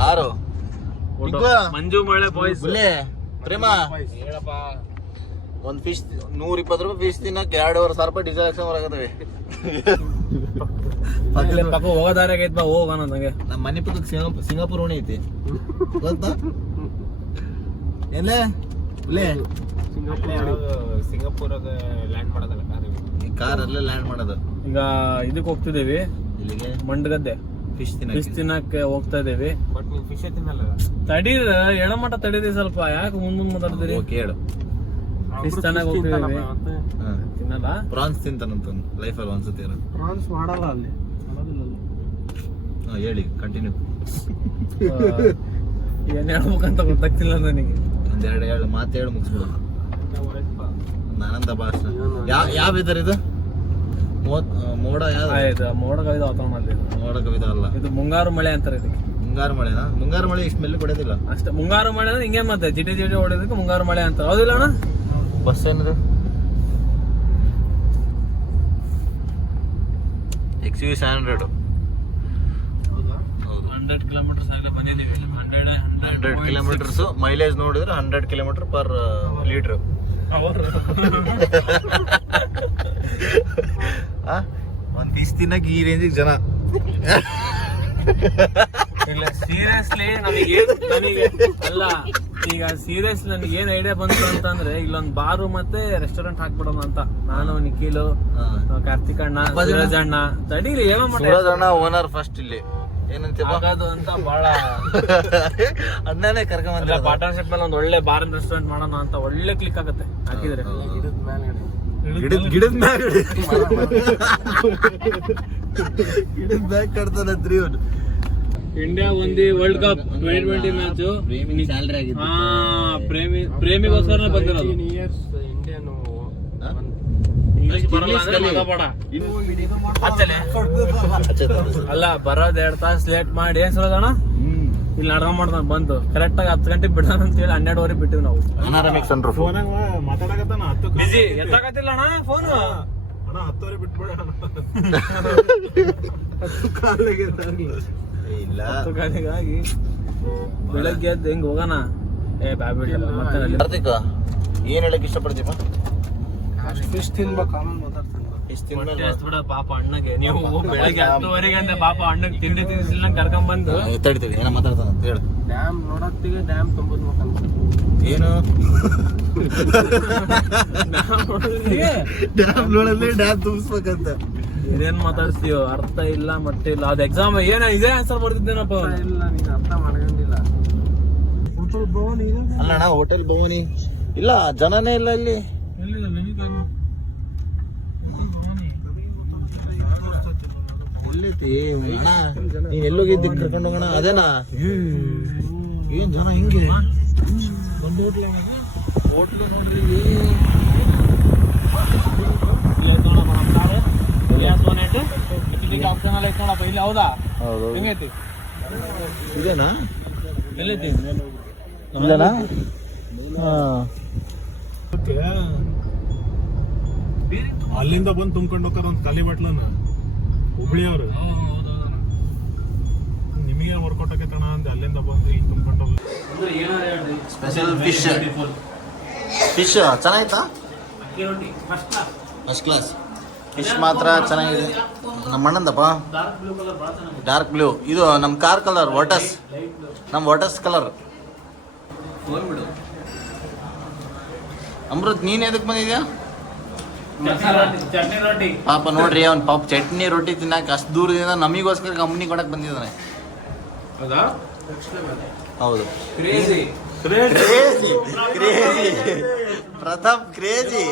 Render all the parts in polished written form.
Car ಮಂಜು ಮಳೆ boys ಪ್ರೇಮ ಹೇಳಪ್ಪ. ಒಂದ್ ಫಿಶ್ 120 ರೂಪಾಯಿ ಫಿಶ್ ತಿನ್ನಕ್ಕೆ 2,500 ರೂಪಾಯಿ ಡೀಸೆಲ್ ಹಾಕ್ಸ್ಕೊಂಡ್ ಬರಾಕತ್ತವೆ. ಪಕ್ಕ ಹೋಗೋದಾರಾಗ ಐತ್ ಬಾ ಹೋಗೋಣ ನಂಗೆ. ನಮ್ಮ ಮನೆ ಪಕ್ಕಕ್ಕೆ ಸಿಂಗಾಪುರ್ ಓಣಿ ಐತಿ ಗೊತ್ತಾ? ಎಲ್ಲೇ ಸಿಂಗಾಪುರಾಗ ಲ್ಯಾಂಡ್ ಮಾಡೋದಲ್ಲ ಕಾರ್ ಅಲ್ಲೇ ಲ್ಯಾಂಡ್ ಮಾಡೋದು. ಈಗ ಇದಕ್ಕೆ ಹೋಗ್ತಿದ್ದೀವಿ, ಇಲ್ಲಿಗೆ ಮಂಡಗದ್ದೆ ಫಿಶ್ ತಿನ್ನಕ್ಕೆ ಹೋಗ್ತಾ ಇದೀವಿ. ಬಟ್ ನೀವು ಫಿಶ್ ತಿನ್ನಲ್ಲ. ತಡೀರ ಎಡಮಠ ತಡೀರಿ ಸ್ವಲ್ಪ, ಯಾಕೆ ಮುಂದ್ ಮಾತಾಡ್ತೀರಿ? ಕೇಳು, ಫಿಶ್ ಚೆನ್ನಾಗಿ ಹೋಗ್ತಿದೀವಿ. ತಿನ್ನಲ್ಲ, ಪ್ರಾನ್ಸ್ ತಿಂತಾನಂತ ಲೈಫಲ್ಲಿ ಒಂದ್ಸತಿ. ಪ್ರಾನ್ಸ್ ಮಾಡಲ್ಲ ಅಲ್ಲಿ. ಹೇಳಿ ಕಂಟಿನ್ಯೂ. ಏನ್ ಹೇಳ್ಬೇಕಂತ ಗೊತ್ತಾಗ್ತಿಲ್ಲ ನನಗೆ. ಒಂದೆರಡು ಮಾತು ಹೇಳಿ ಮುಗಿಸ್ಬಿಡು. ಆನಂದ ಭಾಷಣ ಯಾವ ಇದರ ಇದು ಮೋಡ ಯಾವ್ದು? ಮೋಡ ಕವಿದ ವಾತಾವರಣ ಅಲ್ಲಿ. ಮೋಡ ಕವಿದ ಅಲ್ಲ, ಇದು ಮುಂಗಾರು ಮಳೆ ಅಂತಾರೆ ಇದಕ್ಕೆ. ಮುಂಗಾರು ಮಳೆನಾ? ಮುಂಗಾರು ಮಳೆ ಇಷ್ಟು ಮೇಲೆ ಕೊಡೋದಿಲ್ಲ ಅಷ್ಟೇ. ಮುಂಗಾರು ಮಳೆ ಅಂದ್ರೆ ಹಿಂಗೆ ಮತ್ತೆ ಜಿಟಿ ಹೊಡೆದಕ್ಕೆ ಮುಂಗಾರು ಮಳೆ ಅಂತ. ಹೌದಿಲ್ಲ ಅಣ್ಣ? ಬಸ್ ಏನಿದೆ? XUV 700. 100 ಕಿಲೋಮೀಟರ್ಸ್ ಆಗಲೇ ಬಂದಿದ್ದೀವಿ. 100 ಕಿಲೋಮೀಟರ್ಸ್ ಮೈಲೇಜ್ ನೋಡಿದ್ರೆ 100 ಕಿಲೋಮೀಟರ್ ಪರ್ ಲೀಟರ್. ಒಂದ್ ಪೀಸ್ ತಿನ್ನಕ್ ಈ ರೇಂಜಿಗೆ ಜನ. ಇಲ್ಲ ಸೀರಿಯಸ್ಲಿ ನನಗೆ ಅಲ್ಲ, ಈಗ ಸೀರಿಯಸ್ ನನಗೆ ಏನ್ ಐಡಿಯಾ ಬಂತು ಅಂತಂದ್ರೆ ಇಲ್ಲೊಂದ್ ಬಾರು ಮತ್ತೆ ರೆಸ್ಟೋರೆಂಟ್ ಹಾಕ್ಬಿಡೋಣ ಅಂತ. ನಾನು, ನಿಖಿಲು, ಕಾರ್ತಿಕ್ ಅಣ್ಣ, ಸೂರಜ್ ಅಣ್ಣ. ತಡೀಲಿ ಏನೋ ಸೂರಜ್ ಅಣ್ಣ ಓನರ್ ಫಸ್ಟ್ ಇಲ್ಲಿ ಏನಂತ ಅಂತ ಬಹಳ ಅಣ್ಣನೇ ಕರ್ಕೊಂಡ್ ಪಾರ್ಟ್ನರ್ಶಿಪ್ ಮೇಲೆ ಒಂದ್ ಒಳ್ಳೆ ಬಾರ್ ಅಂಡ್ ರೆಸ್ಟೋರೆಂಟ್ ಮಾಡೋಣ ಅಂತ. ಒಳ್ಳೆ ಕ್ಲಿಕ್ ಆಗುತ್ತೆ ಹಾಕಿದ್ರೆ. ಗಿಡದ ಮ್ಯಾಗ ಕಟ್ತಾನಂತ್ರಿ ಇವನು. ಇಂಡಿಯಾ ಒಂದಿ ವರ್ಲ್ಡ್ ಕಪ್ 2020 ಮ್ಯಾಚ್ ಪ್ರೇಮಿಗೋಸ್ಕರ ಬಂದಿರೋದು. ಅಲ್ಲ ಬರೋದ್ 2 ತಾಸು ಲೇಟ್ ಮಾಡಿ ಏನ್ ಸರೋದಣ್ಣ ಇಲ್ಲಿ ನಾಟಕ ಮಾಡ್ತಾನ. ಬಂದು ಕರೆಕ್ಟ್ ಆಗಿ 10 ಗಂಟೆಗೆ ಬಿಡ್ತಾನ ಅಂತ ಹೇಳಿ 12:30 ಬಿಟ್ಟಿವಿ ನಾವು. ಬಿಸಿ ಎತ್ತಾಗತ್ತಿಲ್ಲ ಅಣ್ಣ ಫೋನ್. 10 ಬಿಟ್ಬಿಡ ಇಲ್ಲ ಕಾಲಿಗಾಗಿ ಬೆಳಗ್ಗೆ ಎದ್ದು ಹೆಂಗ್ ಹೋಗೋಣ? ಬ್ಯಾಬಿಲ್ಲ ಮತ್ತೆ ಕಾರ್ತಿಕ್ ಏನ್ ಹೇಳಕ್ ಇಷ್ಟಪಡ್ತೀಪ? ಫಿಶ್ ತಿನ್ಬೇಕು. ಬಿಡ ಪಾಪ ಅಣ್ಣಗೆ. ನೀವು ಬೆಳಗ್ಗೆ 10:30 ಗಂಟೆ ಪಾಪ ಅಣ್ಣಗೆ ತಿಂಡಿ ತಿನ್ನಿಸಿಲ್ಲ ಕರ್ಕೊಂಡ್ ಬಂದು ತಡಿತೀವಿ. ಏನೋ ಮಾತಾಡ್ತಾನ ಹೇಳು. ಡ್ಯಾಮ್ ನೋಡತ್ತಿಗೆ ಡ್ಯಾಮ್ ತುಂಬಿಸ್ಬೇಕಂತ. ಏನು ಡ್ಯಾಮ್ ನೋಡಲ್ಲಿ ಡ್ಯಾಮ್ ತುಂಬಿಸ್ಬೇಕಂತ ಏನೇನ್ ಮಾತಾಡ್ತೀವೋ ಅರ್ಥ ಇಲ್ಲ ಮತ್ತೆ ಇಲ್ಲ. ಅದ್ ಎಕ್ಸಾಮ್ ಏನ ಇದೇ ಆನ್ಸರ್ ಬರ್ತಿದ್ದೇನಪ್ಪ. ಇಲ್ಲ ನೀನ್ ಅರ್ಥ ಮಾಡ್ಕೊಂಡಿಲ್ಲ. ಹೋಟೆಲ್ ಭವನಿ ಅಲ್ಲಣ್ಣ, ಹೋಟೆಲ್ ಭವನಿ ಇಲ್ಲ, ಜನನೇ ಇಲ್ಲ ಇಲ್ಲಿ. ಎಲ್ಲೈತಿ ಅಣ್ಣ? ನೀನ್ ಎಲ್ಲೋಗಿದ್ದಿ ಕರ್ಕೊಂಡು ಹೋಗೋಣ? ಅದೇನಾ? ಏನ್ ಜನ ಹಿಂಗೆ ಒಂದು ಹೋಟ್ಲು ನೋಡ್ರಿ. ಇಲ್ಲಿ ಹೌದಾ? ಹೌದು. ಹೆಂಗೈತಿ? ಇದೇನಾ? ಎಲ್ಲೈತಿ? ಇಲ್ಲನಾ? ಅಲ್ಲಿಂದ ಬಂದು ತುಂಬ್ಕೊಂಡು ಹೋಗ್ತಾರ ಒಂದು ಖಾಲಿ ಬಾಟ್ಲನ್ನ ಹುಬ್ಳಿ ಅವ್ರು. ನಿಮಗೆ ವರ್ಕೌಟ್ ಆಗೈತಣ ಅಂದ ಅಲ್ಲಿಂದ ಬಂದು ಇಲ್ಲಿ ತುಂಬ್ಕೊಂಡು ಹೋಗಿ. ಸ್ಪೆಷಲ್ ಫಿಶ್ ಚೆನ್ನಾಗಿತ್ತಾ? ಫಸ್ಟ್ ಕ್ಲಾಸ್ ಫಿಶ್ ಮಾತ್ರ ಚೆನ್ನಾಗಿದೆ. ನಮ್ಮ ಅಣ್ಣಂದಪ್ಪ ಡಾರ್ಕ್ ಬ್ಲೂ. ಇದು ನಮ್ಮ ಕಾರ್ ಕಲರ್ ವಾಟಸ್, ನಮ್ಮ ವಾಟಸ್ ಕಲರ್. ಅಮೃತ್ ನೀನ್ ಎದಕ್ ಬಂದಿದ್ಯಾ? ಪಾಪ ನೋಡ್ರಿ, ಅವ್ನು ಪಾಪ ಚಟ್ನಿ ರೊಟ್ಟಿ ತಿನ್ನಕ್ಕೆ ಅಷ್ಟು ದೂರದಿಂದ ನಮಗೋಸ್ಕರ ಕಂಪ್ನಿ ಕೊಡಕ್ ಬಂದಿದ್ದಾನೆ. ಹೌದು, ಪ್ರತಾಪ್ ಕ್ರೇಜಿ.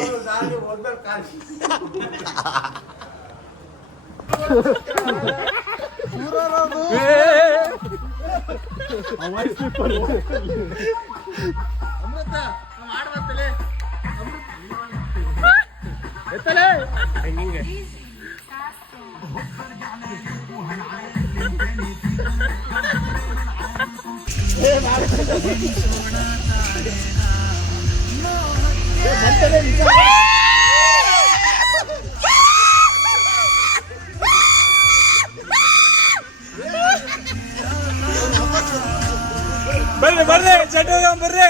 ಬರ್ರಿ ಬರ್ರಿ ಚಟೋಗ ಬರ್ರಿ